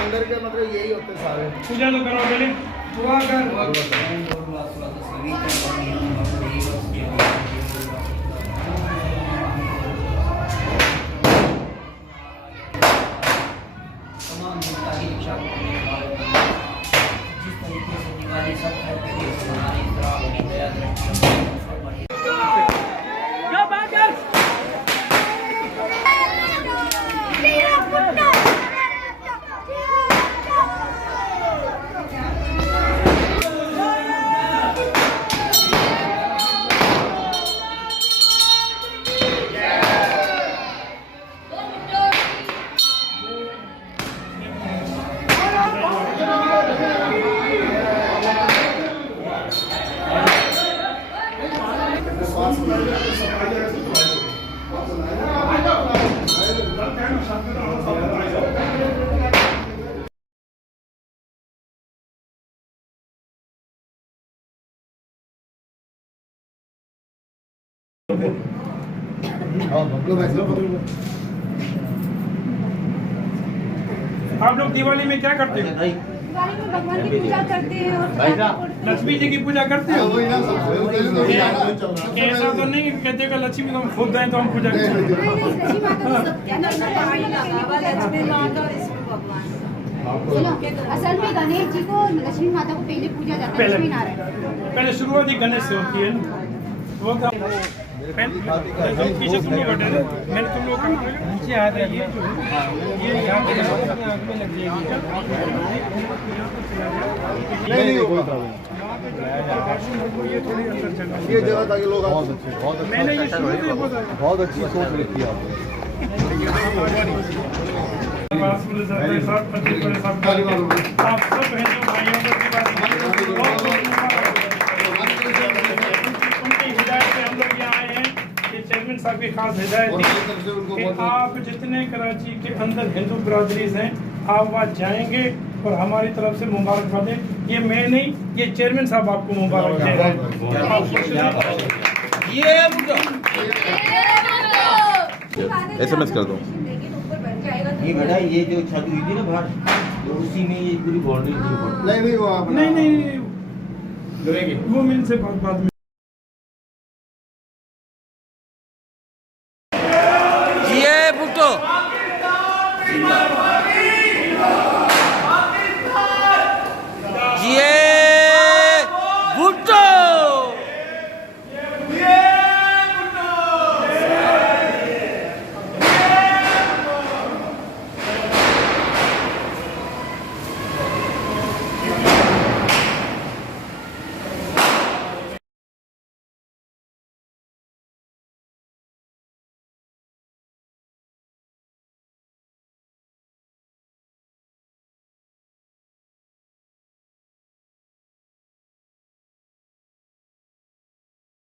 मंदिर के मतलब यही होते सारे। पूजा तो करो पहले, दुआ कर। तमाम जनता की इच्छा को पूरी करो। जिस तरीके से दिवाली सब करके मनाने की तरह अपनी दया दृष्टि आप लोग दिवाली में क्या करते हो? दिवाली में भगवान की पूजा करते हैं और लक्ष्मी जी की पूजा करते हो? ऐसा तो नहीं कि कहते हैं लक्ष्मी को हम खुद दें तो हम पूजा करते हैं। असल में गणेश जी को लक्ष्मी माता को पहले पूजा जाता है, लक्ष्मी नारायण। पहले शुरुआत ही गणेश से होती है ना, वो पीछे तुम नहीं बैठे थे, मैंने तुम लोग नीचे आ रही है ये यहाँ पे आँख में लग जाएगी। ये थोड़ी अंदर चल रही है, ये जगह ताकि लोग बहुत मैंने ये शुरू से बहुत अच्छी सोच रखी है आप सब हिंदू भाइयों को उनकी हिदायत से हम लोग यहाँ आए हैं। ये चेयरमैन साहब की खास हिदायत थी कि आप जितने कराची के अंदर हिंदू बिरादरीज हैं आप वहाँ जाएंगे और हमारी तरफ से मुबारकबाद दें। ये मैं नहीं, ये चेयरमैन साहब आपको मुबारक दे रहे हैं। SMS कर दो। ये बेटा ये जो छत हुई थी ना बाहर, तो उसी में ये पूरी बाउंड्री थी। नहीं वो नहीं वो मिल से बाद में ये